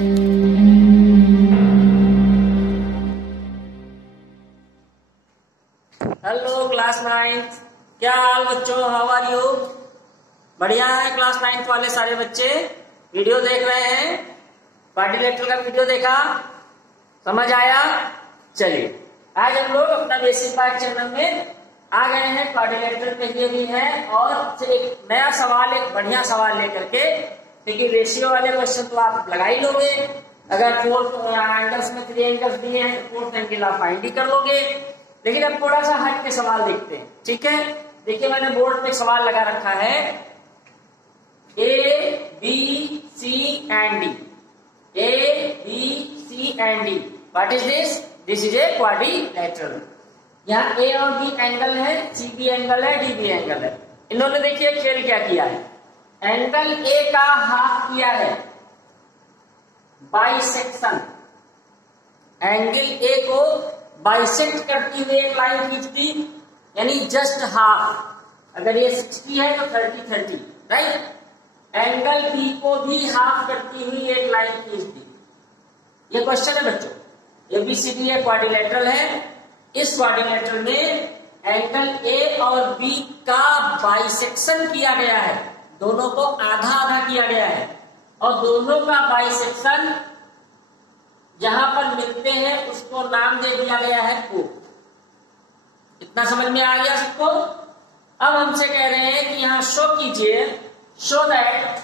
Hello class 9th, क्या हाल बच्चों? How are you? बढ़िया है क्लास 9th वाले सारे बच्चे? वीडियो देख रहे हैं? क्वाड्रिलेटरल का वीडियो देखा? समझ आया? चलिए आज हम लोग अपना बेसिक पार्ट चैनल में आ गए हैं। क्वाड्रिलेटरल पे ये भी है और एक नया सवाल, एक बढ़िया सवाल लेकर के। देखिए रेशियो वाले क्वेश्चन तो आप लगा ही लोगे। अगर 4 एंगल्स में 3 एंगल्स दिए हैं तो 4th एंगल आप फाइंड ही कर लोगे। लेकिन अब थोड़ा सा हट के सवाल देखते हैं, ठीक है? देखिए मैंने बोर्ड पे सवाल लगा रखा है, A B C and D, A B C and D. What is this? This is a quadrilateral. यहाँ ए और बी एंगल है, सी बी एंगल है, डी बी एंगल है। इन्होंने देखिए खेल क्या किया है, एंगल ए का हाफ किया है बाइसेक्शन। एंगल ए को बाइसेक्ट करती हुई एक लाइन खींच दी, यानी जस्ट हाफ। अगर ये 60 है तो 30-30, राइट? एंगल बी को भी हाफ करती हुई एक लाइन खींच दी। ये क्वेश्चन है बच्चों, एबीसीडी है, क्वाड्रिलेटरल है। इस क्वाड्रिलेटरल में एंगल ए और बी का बाइसेक्शन किया गया है, दोनों को आधा आधा किया गया है और दोनों का बाइसेक्शन जहां पर मिलते हैं उसको नाम दे दिया गया है ओ। इतना समझ में आ गया सबको? अब हमसे कह रहे हैं कि यहां शो कीजिए, show that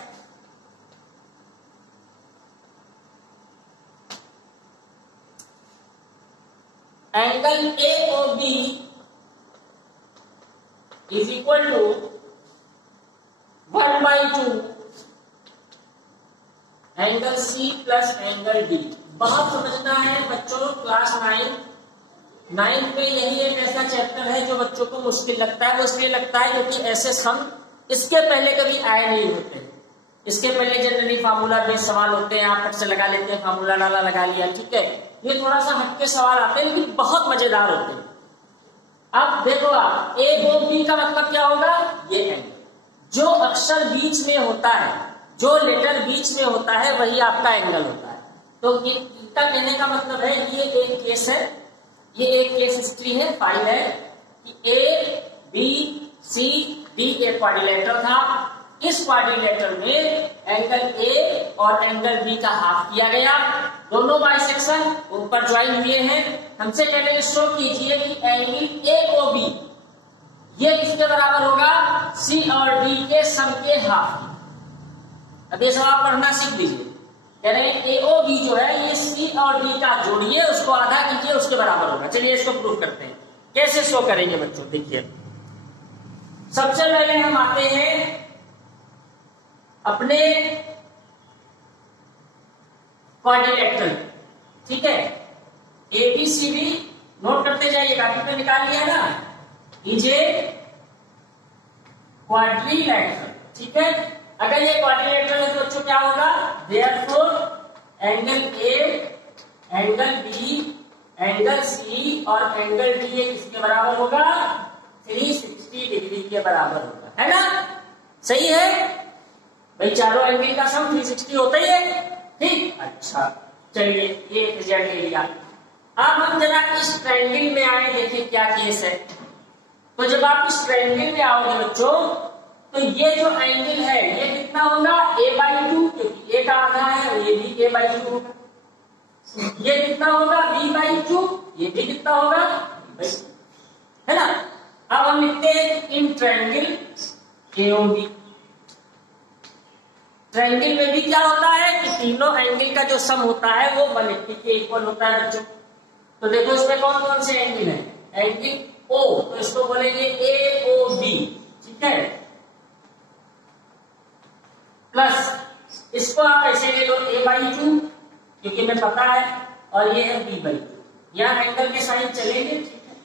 angle A O B is equal to 1/2 angle C plus angle D. बहुत समझना है बच्चों, क्लास 9th में यही एक ऐसा चैप्टर है जो बच्चों को मुश्किल लगता है। वो इसलिए लगता है क्योंकि ऐसे सम इसके पहले कभी आए नहीं होते। इसके पहले जनरली फार्मूला बेस्ड सवाल होते हैं, आप फट से लगा लेते हैं, फार्मूला डाला लगा लिया, ठीक है? ये थोड़ा सा हटके सवाल आते हैं लेकिन बहुत मजेदार होते हैं। अब देखो आप, ए ओ बी का मतलब क्या होगा? ये एंगल जो अक्षर बीच में होता है, जो लेटर बीच में होता है, वही आपका एंगल होता है। तो इनका कहने का मतलब है, ये एक केस है, ये एक केस हिस्ट्री है, फाइल है कि ए बी सी डी एक क्वाड्रिलेटरल था। इस क्वाड्रिलेटरल में एंगल ए और एंगल बी का हाफ किया गया, दोनों बाइसेक्शन ऊपर ज्वाइन हुए हैं। हमसे कह रहे हैं शो कीजिए कि एंगल ए ओ बी ये किसके बराबर होगा? सी और डी के सम के हाफ। अब ये सवाल पढ़ना सीख लीजिए। कह रहे हैं ए ओ बी जो है ये सी और डी का जोड़िए, उसको आधा कीजिए, उसके बराबर होगा। चलिए इसको प्रूव करते हैं। कैसे शो करेंगे बच्चों? देखिए सबसे पहले हम आते हैं अपने क्वाड्रिलेटरल, ठीक है? A B C D note करते जाइए, कापी पे निकाल लिया ना, कीजिए क्वाड्रिलेटरल, ठीक है? अगर ये क्वाड्रिलेटरल है तो बच्चों क्या होगा? Therefore angle A, angle B, angle C और एंगल डी ये किसके बराबर होगा? 360 डिग्री के बराबर होगा, है ना? सही है भाई, चारों एंगल का सम 360 होता ही है, ठीक? अच्छा चलिए ये रिजल्ट ले लिया। अब हम जरा इस ट्रायंगल में आए, देखिए क्या केस है। तो जब आप इस ट्रायंगल में आओगे बच्चों, तो ये जो एंगल है ये कितना होगा? a/2, क्योंकि a का आधा है और ये भी a/2 होगा। ये कितना होगा? b/2, ये भी कितना होगा? है ना? अब हम लिखते हैं इन ट्रायंगल AOB। ट्रायंगल में भी क्या होता है कि तीनों एंगल का जो सम होता है वो 180 के इक्वल होता है बच्चों। तो देखो इसमें कौन कौन से एंगल है? एंगल O, तो इसको बोलेंगे AOB, ठीक है? प्लस इसको आप ऐसे ले लो a/2, क्योंकि हमें पता है, और ये है b/2। यहाँ एंगल के साइन चलेंगे, ठीक है?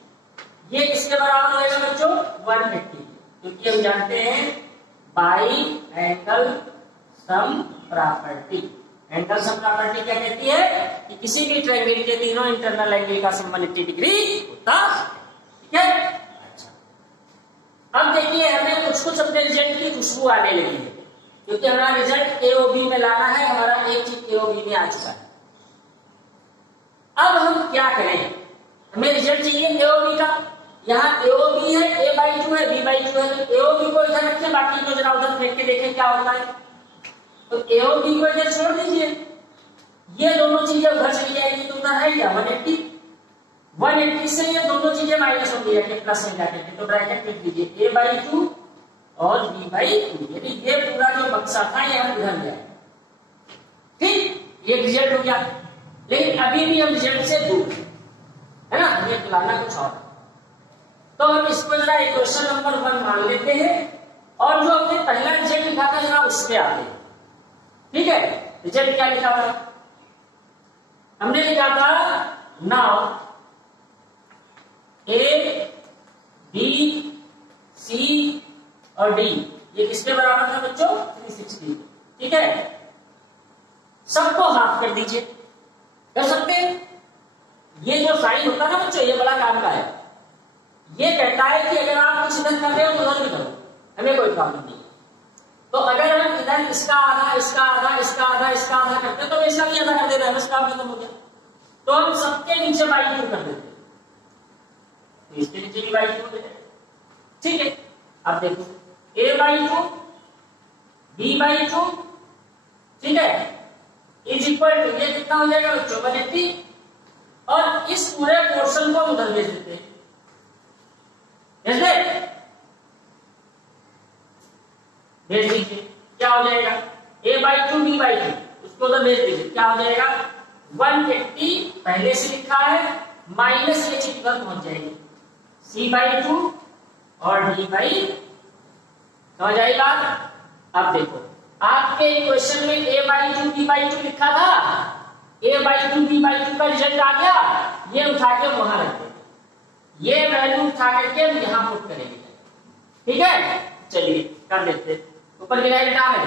ये किसके बराबर होगा बच्चों? 180, क्योंकि हम जानते हैं by angle sum property. Angle sum property क्या कहती है कि किसी भी ट्रायंगल के तीनों इंटरनल एंगल का सम 180 डिग्री होता है, ठीक है? अच्छा, अब देखिए हमें कुछ कुछ अपने रिजल्ट की खुशबू आने लगी है। क्योंकि हमारा रिजल्ट ए और बी में लाना है, हमारा एक चीज ए और बी में आ चुका है। अब हम क्या करें, हमें रिजल्ट चाहिए ए और बी का। यहाँ ए और बी है, a बाई 2 है, b बाई 2 है, तो ए और बी को इधर रखें, बाकी को जरा उधर फेंक के देखें क्या होता है। तो ए और बी को इधर छोड़ दीजिए, ये दोनों चीजें उधर चली जाएगी, तो उधर है क्या 180, 180 से ये दोनों चीजें माइनस होंगी जाके प्लस में जाके, तो ब्रैकेट लिख दीजिए a बाई 2 और b बाई 2, यानी ये पूरा जो बक्सा था यहाँ उधर गया। ठीक, ये रिजल्ट हो गया। लेकिन अभी भी हम रिजल्ट से दूर है ना, हमें लाना कुछ और। तो हम इसको जरा इक्वेशन नंबर 1 मान लेते हैं और जो हमने पहला रिजल्ट लिखा था जरा उस पे आते हैं। ठीक है, रिजल्ट क्या लिखा था, हमने लिखा था नाउ ए बी सी और डी ये किसके बराबर था बच्चों 360। ठीक है, सबको हाफ कर दीजिए, कर सकते हैं। ये जो साइन होता है ना बच्चों, ये बड़ा काम का है। ये कहता है कि अगर आप कुछ इधर कर रहे हो तो उधर भी करो, हमें कोई प्रॉब्लम नहीं है। तो अगर हम इधर इसका आधा इसका आधा इसका आधा इसका आधा करते हैं तो इसका भी आधा कर देना है, बस काम खत्म हो गया। तो हम सबके नीचे बाई 2 कर देते हैं, इसके नीचे भी बाई 2 देते हैं। ठीक है, अब देखो a बाई 2 b बाई 2, ठीक है, इज इक्वल टू ये कितना हो जाएगा बच्चों 180, और इस पूरे पोर्शन को हम उधर भेज देते हैं। भेज दीजिए, क्या हो जाएगा a बाई 2 b बाई 2, उसको उधर भेज दीजिए, क्या हो जाएगा 180 पहले से लिखा है, माइनस ये चीज उधर पहुंच जाएगी c बाई 2 और d बाई, समझ आई बात। अब देखो आपके इक्वेशन में a बाई 2 b बाई 2 लिखा था, a बाई 2 b बाई 2 का रिजल्ट आ गया, ये उठा के वहां रख देते, ये वैल्यू उठा करके हम यहां पुट करेंगे। ठीक है, चलिए कर लेते, ऊपर गिराई डाल है।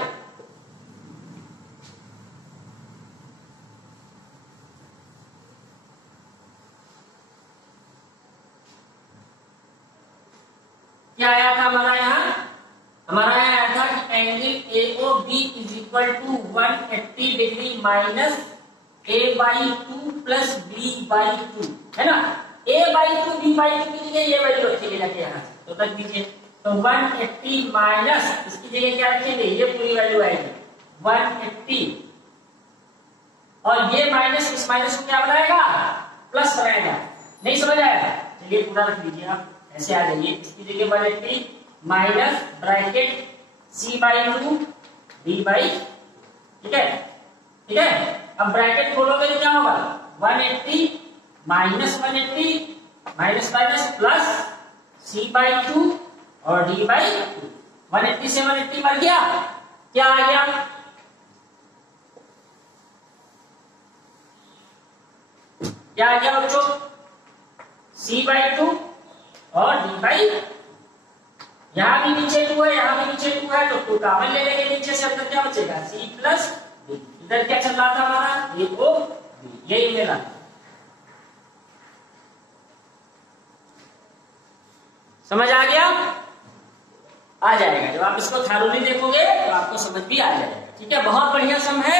क्या आया था हमारा यहाँ, हमारा आया था कि angle AOB is equal to 180 degree minus a by 2 plus b by 2, है ना। a बाई 2 b बाई 2 की जगह ये वैल्यू रखेंगे जाके यहाँ, तो रख दीजिए। तो 180 माइनस इसकी जगह क्या रखेंगे, ये पूरी वैल्यू आएगी 180, और ये माइनस इस माइनस को क्या बनाएगा प्लस बनाएगा। नहीं समझ आया, चलिए पूरा रख दीजिए आप, ऐसे आ जाइए। इसकी जगह 180 minus bracket c by 2 b by, ठीक है, ठीक है। अब ब्रैकेट खोलोगे तो क्या होगा 180 minus 180 minus minus plus c by 2 और d बाई 2। 180 से 180 मर गया, क्या आ गया क्या आ गया बच्चों c बाई 2 और d बाई, यहां भी नीचे 2 है, यहां भी नीचे 2 है, तो 2 कॉमन ले लेंगे नीचे से, अंदर क्या बचेगा c प्लस d। इधर क्या चल रहा था हमारा ये ओ b, यही मेरा। समझ आ गया, आ जाएगा जब आप इसको थारोली देखोगे तो आपको समझ भी आ जाएगा। ठीक है, बहुत बढ़िया सम है,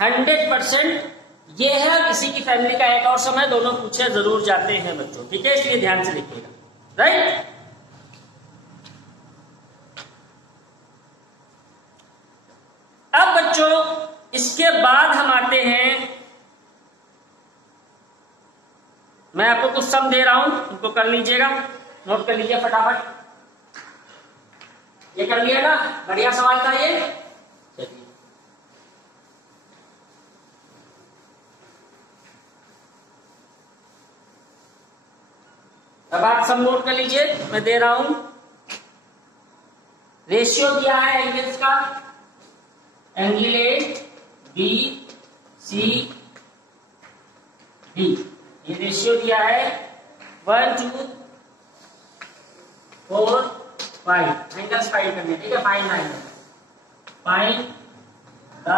100% ये है। किसी की फैमिली का एक और सम है, दोनों पूछे जरूर जाते हैं बच्चों, ठीक है, इसलिए ध्यान से लिखिएगा, राइट। अब बच्चों इसके बाद हम आते हैं, मैं आपको कुछ सम दे रहा हूं, उनको कर लीजिएगा, नोट कर लीजिए फटाफट। ये कर लिया ना, बढ़िया सवाल था ये। चलिए अब आप सब नोट कर लीजिए, मैं दे रहा हूं। रेशियो दिया है एंगल्स का, angle A B C D, ये रेशियो दिया है 1 2 4 5 एंगल्स फाइंड करने, ठीक है, find the angle, find the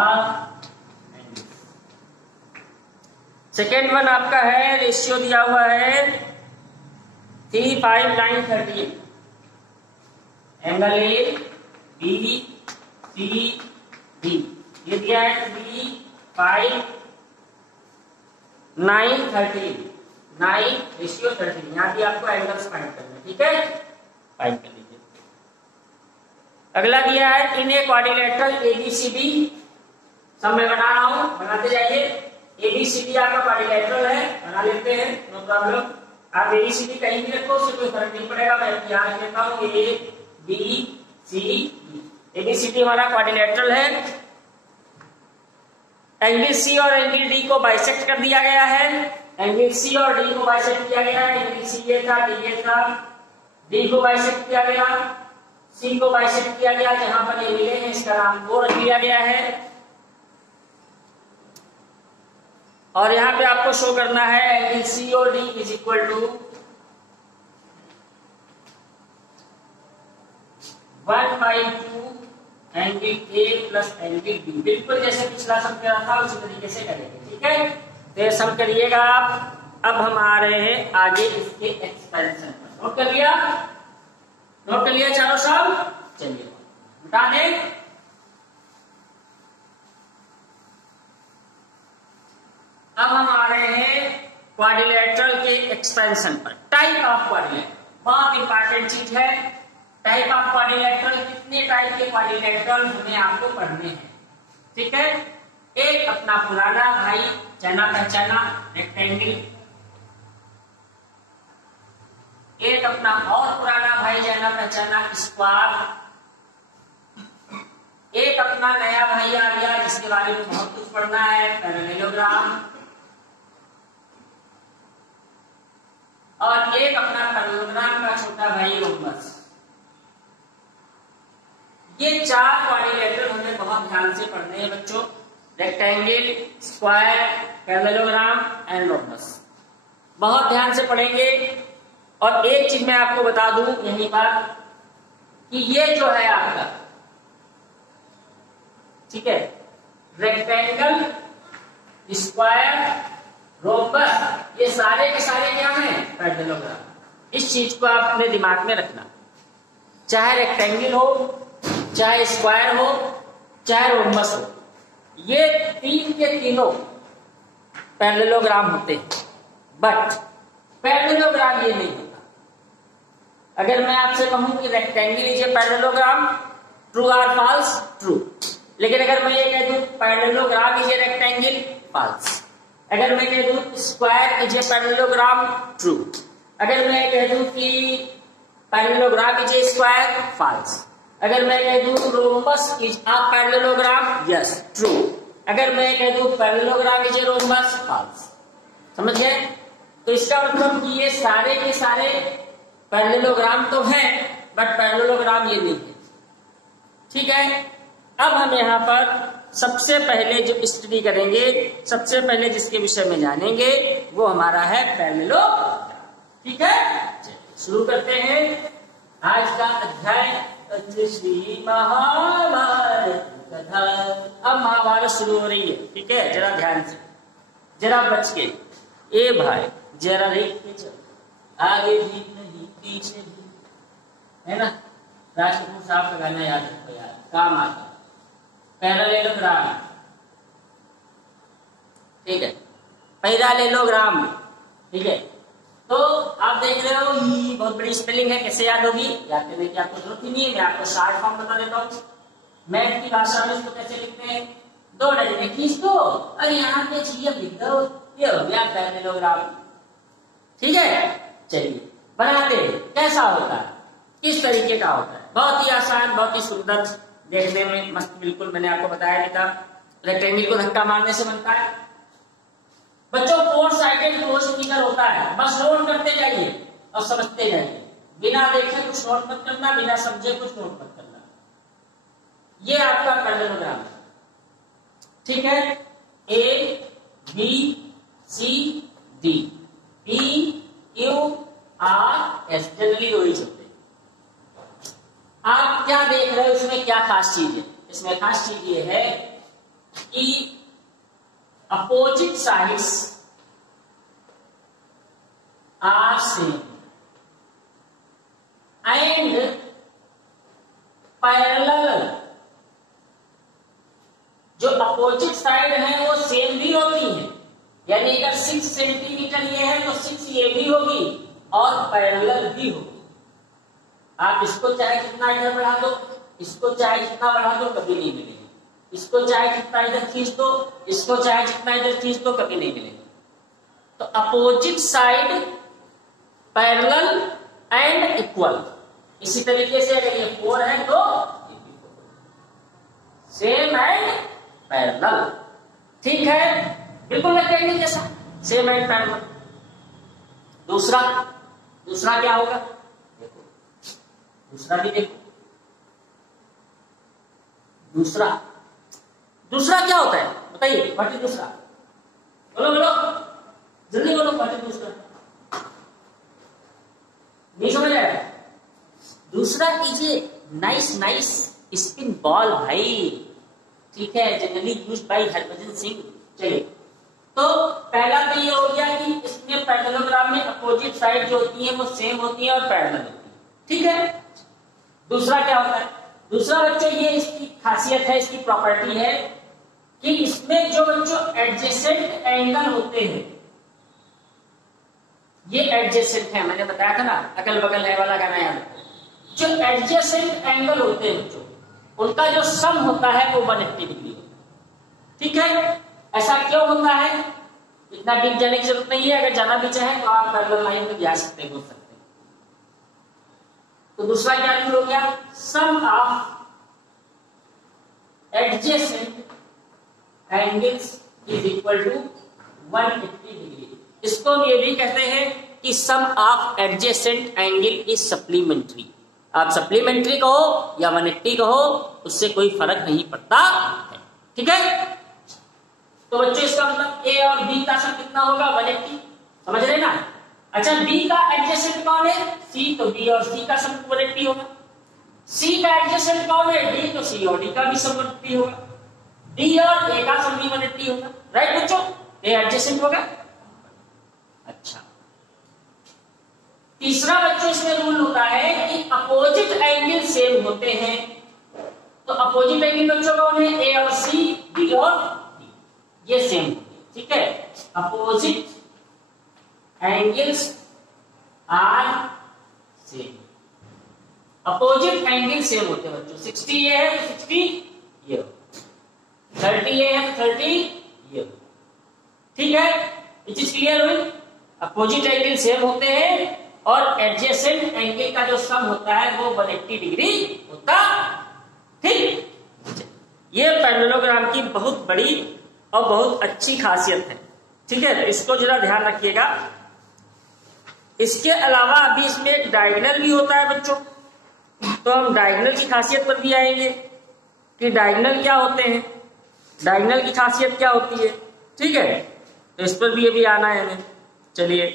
angle. Second one आपका है, रेशियो दिया हुआ है 3 5 9 13, angle A B C D. ये दिया है 3, 5, 9, 13, 9:13। यहाँ भी आपको एंगल्स फाइंड करना है, ठीक है, फाइंड कर लीजिए। अगला दिया है इन ए क्वाड्रिलेटरल एबीसीडी, सब मैं बना रहा हूं, बनाते जाइए। एबीसीडी आपका क्वाड्रिलेटरल है, बना लेते हैं, नो प्रॉब्लम। आप एबीसीडी कहीं भी रखो, उससे कोई फर्क नहीं पड़ेगा। मैं यहाँ लिख लेता हूँ A B C D. ABCD हमारा क्वाड्रिलेटरल है। एंगल सी और एंगल डी को बाइसेक्ट कर दिया गया है। एंगल सी और डी को बाइसेक्ट किया गया है। एंगल सी ये था, डी ये था, डी को बाइसेक्ट किया गया, सी को बाइसेक्ट किया गया। जहां पर ये मिले हैं इसका नाम ओ रख दिया गया है। और यहाँ पे आपको शो करना है एंगल सी और D is equal to 1/2 angle A plus angle B. बिल्कुल जैसे पिछला सम करा था उसी तरीके से करेंगे, ठीक है। तो ये सम करिएगा आप। अब हम आ रहे हैं आगे इसके एक्सपेंशन पर। नोट कर लिया, नोट कर लिया चारों सब। चलिए बता दें। अब हम आ रहे हैं क्वाड्रिलेटरल के एक्सपेंशन पर। टाइप ऑफ क्वाड्रिलेटरल बहुत इंपॉर्टेंट चीज है। टाइप ऑफ क्वाड्रिलेटरल, कितने टाइप के क्वाड्रिलेटरल हमें आपको पढ़ने हैं, ठीक है। एक अपना पुराना भाई जाना पहचाना रेक्टेंगल, एक अपना और पुराना भाई जाना पहचाना स्क्वायर, एक अपना नया भाई आ गया जिसके बारे में बहुत कुछ पढ़ना है, पैरेललोग्राम, और एक अपना पैरेललोग्राम का छोटा भाई रोम्बस। ये 4 क्वाड्रिलेटरल हमें बहुत ध्यान से पढ़ने हैं बच्चों। Rectangle, square, parallelogram and rhombus बहुत ध्यान से पढ़ेंगे। और एक चीज मैं आपको बता दूं यहीं पर कि ये जो है आपका, ठीक है, रेक्टेंगल, स्क्वायर, रोम्बस, ये सारे के सारे क्या हैं, पैरेललोग्राम। इस चीज को आप अपने दिमाग में रखना। चाहे रेक्टेंगल हो, चाहे स्क्वायर हो, चाहे रोम्बस हो, ये 3 के तीनों पैरेललोग्राम होते हैं। बट पैरेललोग्राम ये नहीं होता। अगर मैं आपसे कहूं कि rectangle is a parallelogram, true और फॉल्स, ट्रू। लेकिन अगर मैं ये कह दूं parallelogram is a rectangle, false. अगर मैं कह दूं square is a parallelogram, true. अगर मैं कह दूं कि parallelogram is a square, false. अगर मैं कह दूं rhombus is a parallelogram, yes, true. अगर मैं कह दूं parallelogram is a rhombus, false. समझ गए? तो इसका मतलब कि ये सारे के सारे पैरेललोग्राम तो हैं, बट पैरेललोग्राम ये नहीं है, ठीक है। अब हम यहाँ पर सबसे पहले जो स्टडी करेंगे, सबसे पहले जिसके विषय में जानेंगे वो हमारा है पैरेललोग्राम, ठीक है। शुरू करते हैं आज का अध्याय, श्री महाभारत कथा। अब महाभारत शुरू हो रही है, ठीक है। जरा ध्यान से, जरा बच के, ए भाई जरा देख के चल, आगे भी नहीं पीछे भी, है ना। राज कपूर साहब का गाना याद रखो यार, काम आता। पैरेललोग्राम, ठीक है, पैरेललोग्राम, ठीक है। तो आप देख रहे हो ये बहुत बड़ी स्पेलिंग है, कैसे याद होगी? याद करने की आपको जरूरत ही नहीं है, मैं आपको शॉर्ट फॉर्म बता देता हूँ। मैथ की भाषा में इसको कैसे लिखते हैं? 2 डंडे खींच दो, अरे यहाँ पे चाहिए लिख दो, ये हो गया पैरेललोग्राम, ठीक है। चलिए बनाते हैं, कैसा होता है, किस तरीके का होता है। बहुत ही आसान, बहुत ही सुंदर, देखने में मस्त, बिल्कुल मैंने आपको बताया नहीं था। रेक्टेंगल को धक्का मारने से बनता है बच्चों। 4 साइडेड क्लोज फिगर होता है, बस नोट करते जाइए और समझते जाइए, बिना देखे कुछ नोट मत करना, बिना समझे कुछ नोट मत करना। ये आपका पैरेललोग्राम है, ठीक है। A B C D, P Q R S, generally 2 ही चलते हैं। आप क्या देख रहे हो, इसमें क्या खास चीज है? इसमें खास चीज ये है कि opposite sides are same and parallel जो अपोजिट साइड है वो सेम भी होती है, यानी अगर 6 सेंटीमीटर ये है तो 6 ये भी होगी और पैरेलल भी होगी। आप इसको चाहे जितना इधर बढ़ा दो, इसको चाहे जितना बढ़ा दो, कभी नहीं मिलेगी। इसको चाहे जितना इधर खींच दो, इसको चाहे जितना इधर खींच दो, कभी नहीं मिलेगी। तो opposite side parallel and equal. इसी तरीके से अगर ये 4 है तो सेम एंड पैरेलल, ठीक है, बिल्कुल रेक्टेंगल जैसा, सेम एंड पैरेलल। दूसरा क्या होगा, देखो दूसरा भी देखो। दूसरा क्या होता है बताइए, व्हाट इज दूसरा? बोलो जल्दी बोलो, व्हाट इज दूसरा? नहीं समझ आया? दूसरा is a nice spin ball भाई, ठीक है, generally used by Harbhajan Singh. चलिए, तो पहला तो ये हो गया कि इसमें पैरेललोग्राम में अपोजिट साइड जो होती है वो सेम होती है और पैरेलल होती है, ठीक है। दूसरा क्या होता है? दूसरा बच्चों ये इसकी खासियत है, इसकी प्रॉपर्टी है कि इसमें जो बच्चों एडजेसेंट एंगल होते हैं, ये एडजेसेंट है, मैंने बताया था ना, अगल बगल है वाला गाना याद रखो। जो एडजेसेंट एंगल होते हैं बच्चों, उनका जो सम होता है वो 180 डिग्री होता है, ठीक है। ऐसा क्यों होता है, इतना डीप जाने की जरूरत नहीं है, अगर जाना भी चाहे तो आप पैरेलल लाइन में जा सकते हैं, बोल सकते हैं। तो दूसरा क्या हो गया, sum of adjacent angles is equal to 180 degree. इसको ये भी कहते हैं कि sum of adjacent angle is supplementary. आप सप्लीमेंट्री कहो या 180 कहो, उससे कोई फर्क नहीं पड़ता है, ठीक है। तो बच्चों इसका मतलब ए और बी का सम कितना होगा, 180, समझ रहे ना। अच्छा, बी का एडजेसेंट कौन है, सी, तो बी और सी का सम 180 होगा। सी का एडजेसेंट कौन है, डी, तो सी और डी का भी सम 180 होगा। डी और ए का सम भी 180 होगा, राइट बच्चों, ए एडजेसेंट होगा। अच्छा, तीसरा बच्चों इसमें रूल होता है कि अपोजिट एंगल सेम होते हैं। तो अपोजिट एंगल बच्चों कौन है, ए और सी, बी और डी, ये सेम होते हैं, ठीक है। Opposite angles are same, opposite angle same होते हैं बच्चों। 60 ये है तो 60 ये, 30 ये है तो 30 ये, ठीक है। इट इज क्लियर हुई, अपोजिट एंगल सेम होते हैं और एडजेसेंट एंगल का जो सम होता है वो 180 डिग्री होता, ठीक। ये पैरेललोग्राम की बहुत बड़ी और बहुत अच्छी खासियत है, ठीक है, तो इसको जरा ध्यान रखिएगा। इसके अलावा अभी इसमें एक डायगोनल भी होता है बच्चों, तो हम डायगोनल की खासियत पर भी आएंगे कि डायगोनल क्या होते हैं, डायगोनल की खासियत क्या होती है, ठीक है, तो इस पर भी अभी आना है हमें। चलिए,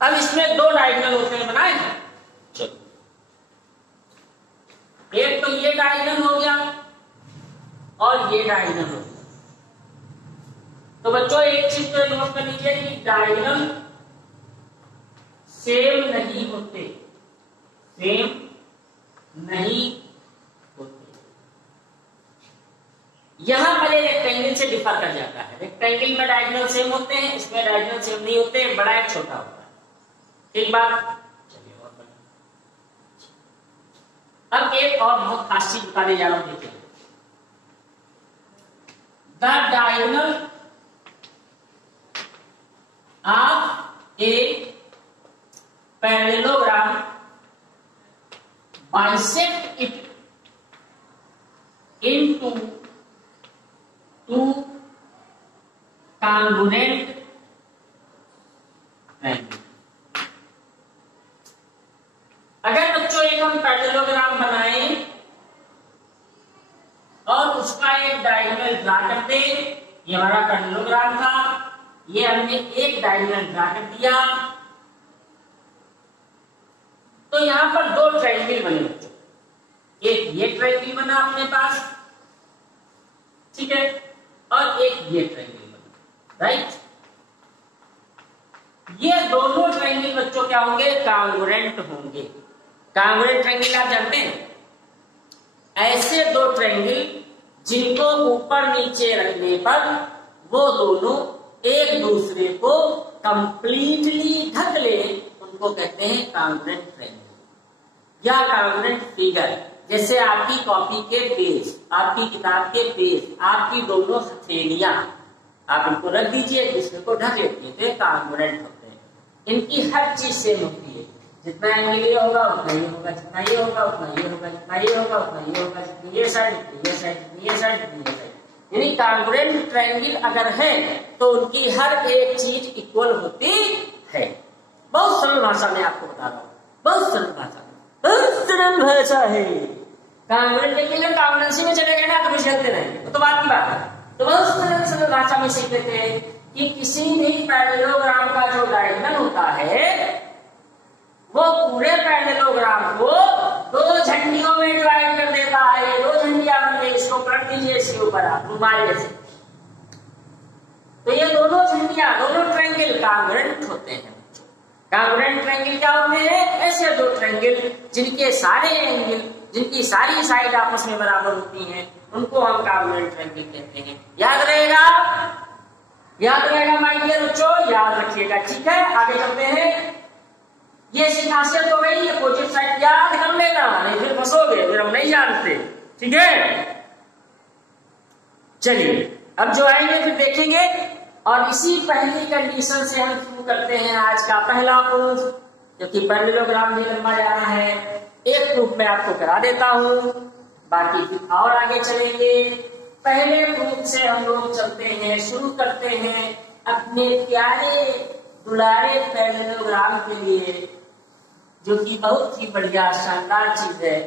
अब इसमें 2 डायगोनल होते हैं, बनाए हैं। चलो, एक तो ये डायगोनल हो गया और ये डायगोनल हो गया। तो बच्चों एक चीज तो नोट कर लीजिए कि डायगोनल सेम नहीं होते, सेम नहीं होते। यहां पर रेक्टेंगल से डिफर कर जाता है, रेक्टेंगल में डायगोनल सेम होते हैं, इसमें डायगोनल सेम नहीं होते, बड़ा एक छोटा होता है, ठीक बात। चलिए, और अब एक और बहुत खास चीज बताने जा रहा हूं, देखिए। The diagonal of a parallelogram bisect it into 2 congruent triangles। अगर बच्चों एक हम पैरेललोग्राम बनाएं और उसका एक डायगोनल ड्रा कर दे, ये हमारा पैरेललोग्राम था, ये हमने एक डायगोनल ड्रा कर दिया, तो यहां पर 2 ट्रायंगल बने बच्चों। एक ये ट्रायंगल बना अपने पास, ठीक है, और एक ये ट्रायंगल बना, राइट। ये दोनों ट्रायंगल बच्चों क्या होंगे, कॉन्ग्रुएंट होंगे। कांग्रुएंट ट्रायंगल आप जानते हैं, ऐसे दो ट्रायंगल जिनको ऊपर नीचे रखने पर वो दोनों एक दूसरे को कंप्लीटली ढक ले, उनको कहते हैं कांग्रुएंट ट्रायंगल या कांग्रुएंट फिगर। जैसे आपकी कॉपी के पेज, आपकी किताब के पेज, आपकी दोनों हथेलियां आप इनको रख दीजिए, दूसरे को ढक लेती है, तो ये कांग्रुएंट होते हैं। इनकी हर चीज सेम होती है, जितना एंगल ये होगा उतना ये होगा, जितना ये होगा उतना ये होगा, जितना ये होगा उतना ये होगा, जितनी ये साइड उतनी ये साइड, जितनी ये साइड उतनी ये साइड। यानी कांग्रुएंट ट्रायंगल अगर है तो उनकी हर एक चीज इक्वल होती है। बहुत सरल भाषा में आपको बता रहा हूं, बहुत सरल भाषा, बहुत सरल भाषा है। कांग्रुएंट ट्रायंगल कांग्रुएंसी में चले गए ना तो कुछ चलते नहीं, तो बात की बात है। तो बहुत सरल भाषा में सीख लेते हैं कि किसी भी पैरेललोग्राम का जो डायगोनल होता है वो पूरे पैरेललोग्राम को दो झंडियों में डिवाइड कर देता है। दो झंडियां बन गई, इसको कर दीजिए इसके ऊपर आप रुमाल जैसे। तो ये दोनों झंडियां, दोनों ट्रायंगल कांग्रुएंट होते हैं। कांग्रुएंट ट्रायंगल क्या होते हैं? ऐसे दो ट्रायंगल जिनके सारे एंगल, जिनकी सारी साइड आपस में बराबर होती हैं, उनको हम कांग्रुएंट ट्रायंगल कहते हैं। याद रहेगा, याद रहेगा माय डियर बच्चों, याद रखिएगा, ठीक है। आगे चलते हैं। ये खासियत हो गई, ये अपोजिट साइड याद कर लेना, नहीं फिर फंसोगे, फिर हम नहीं जानते, ठीक है। चलिए अब जो आएंगे फिर देखेंगे, और इसी पहली कंडीशन से हम शुरू करते हैं आज का पहला प्रूफ, जो कि पैरेललोग्राम भी लंबा जाना है। एक प्रूफ मैं आपको करा देता हूं, बाकी फिर और आगे चलेंगे। पहले प्रूफ से हम लोग चलते हैं, शुरू करते हैं अपने प्यारे दुलारे पैरेललोग्राम के लिए, जो कि बहुत ही बढ़िया शानदार चीज है।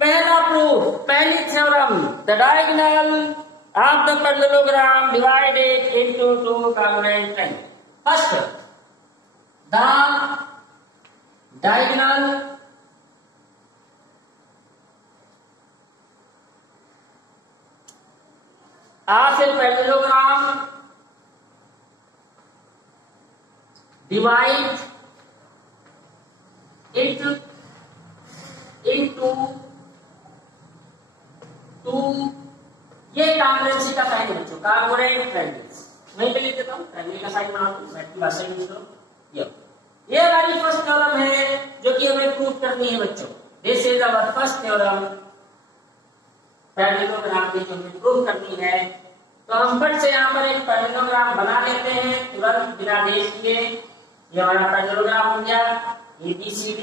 पहला प्रूफ, पहली theorem, the diagonal of the parallelogram divided into two congruent triangle. First, the diagonal of a parallelogram divide into two, ये कांग्रुएंसी का साइन है बच्चों, कांग्रुएंट ट्रायंगल्स। मैं लिख देता हूं, ट्रायंगल का साइन बना दूं, मैथ की भाषा यूज करो। ये वाली फर्स्ट थ्योरम है जो कि हमें प्रूव करनी है बच्चों। This is our first theorem, parallelogram की जो हमें प्रूव करनी है। तो हम फट से यहाँ पर एक पैरेललोग्राम बना लेते हैं तुरंत बिना देख के। ये हमारा पैरेललोग्राम हो गया ABCD,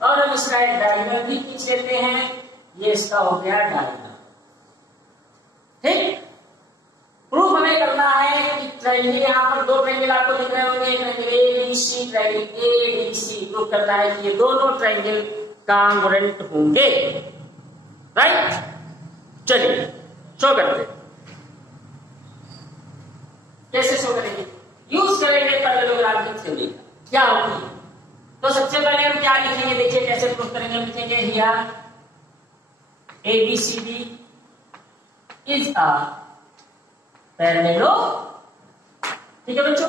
और हम इसका एक डायगोनल भी खींच लेते हैं। ये इसका हो गया डायगोनल, ठीक। प्रूफ हमें करना है कि ट्रायंगल, यहाँ पर दो ट्रायंगल आपको दिख रहे होंगे, triangle ABC, triangle ABC। Proof करना है कि ये दोनों ट्रायंगल कांग्रुएंट होंगे, राइट। चलिए शो करते हैं। कैसे शो करेंगे? यूज करेंगे पैरेललोग्राम की थ्योरी। क्या होती है? तो सबसे पहले हम क्या लिखेंगे, देखिए कैसे प्रूफ करेंगे। हम लिखेंगे हियर ABCD इज अ पैरेललो, ठीक है बच्चों।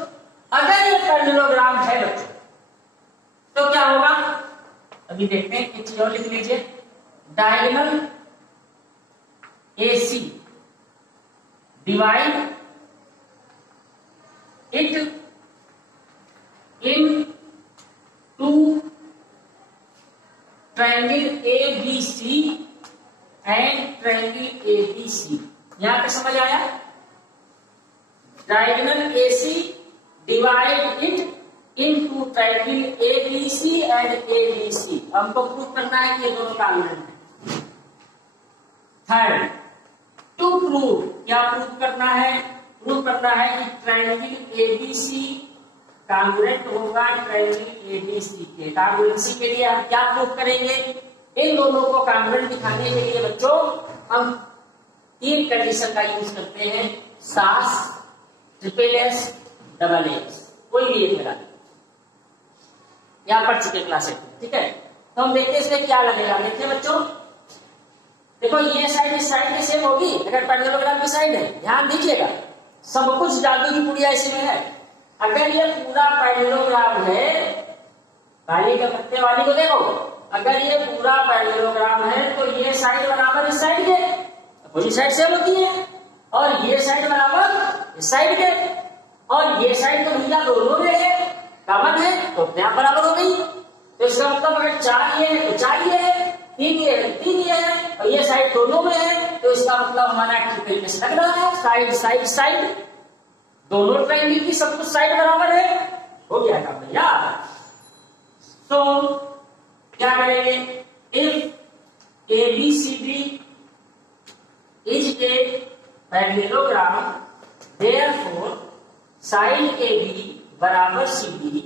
अगर ये पैरेललोग्राम है बच्चों तो क्या होगा, अभी देखते हैं। एक चीज और लिख लीजिए, diagonal AC divide it into ट्रायंगल ABC एंड ट्रायंगल ABC। यहां पे समझ आया? Diagonal AC divide it into triangle ABC and ABC। हमको प्रूव करना है कि ये दोनों कांग्रुएंट हैं। थर्ड, टू प्रूव, क्या प्रूव करना है? प्रूव करना है कि ट्रायंगल ABC कांग्रुएंट होगा ट्रायंगल ABC के। कांग्रुएंसी के लिए हम क्या प्रूव करेंगे? इन दोनों को कांग्रुएंट दिखाने के लिए बच्चों हम तीन कंडीशन का यूज करते हैं, SAS, SSS, SS। कोई भी एक लगा यहां पढ़ चुके क्लास 8, ठीक है। तो हम देखते हैं इसमें क्या लगेगा। देखिए बच्चों, देखो ये साइड इस साइड की सेम होगी अगर पैरेललोग्राम की साइड है। ध्यान दीजिएगा, सब कुछ जादू की पुड़िया इसी में है। अगर ये पूरा पैरेललोग्राम है काली के पत्ते वाली को देखो, अगर ये पूरा पैरेललोग्राम है तो ये साइड बराबर इस साइड के, अपोजिट साइड सेम होती है, और ये साइड बराबर इस साइड के, और ये साइड तो भैया दोनों में है, कॉमन है, तो अपने आप बराबर हो गई। तो इसका मतलब अगर 4 ये है तो 4 ये है, 3 ये है 3 ये है, और ये साइड दोनों में है, तो इसका मतलब हमारा ट्रिपल केस लग रहा है, साइड साइड साइड, दोनों ट्रायंगल की सब कुछ साइड बराबर है, हो गया काम भैया। तो क्या करेंगे, if ABCD is a parallelogram therefore side AB बराबर CD,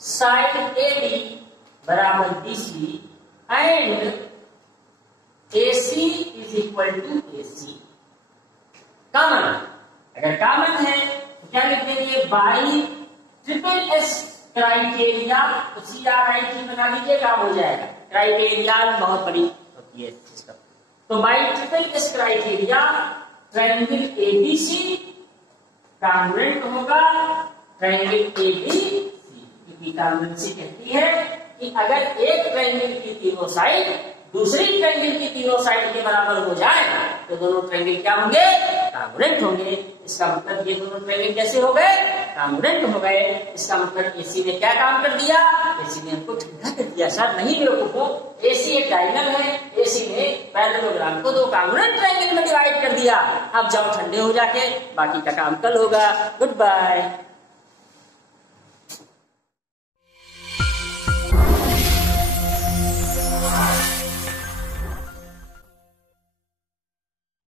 साइड AB बराबर BC and AC is equal to AC। Common, अगर कॉमन है तो क्या लिख देंगे, बाई ट्रिपल एस क्राइटेरिया, तो CRIT बना लीजिए, काम हो जाएगा। क्राइटेरिया बहुत बड़ी होती है सिस्टम, तो by triple S criteria triangle ABC congruent होगा ट्रायंगल ABC, क्योंकि कॉन्ग्रुएंसी कहती है कि अगर एक ट्रायंगल की तीनों साइड दूसरी ट्रायंगल की तीनों साइड के बराबर हो जाए तो दोनों ट्रायंगल क्या होंगे, कॉन्ग्रुएंट होंगे। इसका मतलब ये दोनों ट्रायंगल कैसे हो गए, कॉन्ग्रुएंट हो गए। इसका मतलब AC ने क्या काम कर दिया, AC ने हमको ठंडा कर दिया। सर नहीं बेवकूफो, AC एक डायगोनल है, AC ने पैरेललोग्राम को 2 कॉन्ग्रुएंट ट्रायंगल में डिवाइड कर दिया। अब जाओ ठंडे हो जाके, बाकी का काम कल होगा। Good bye.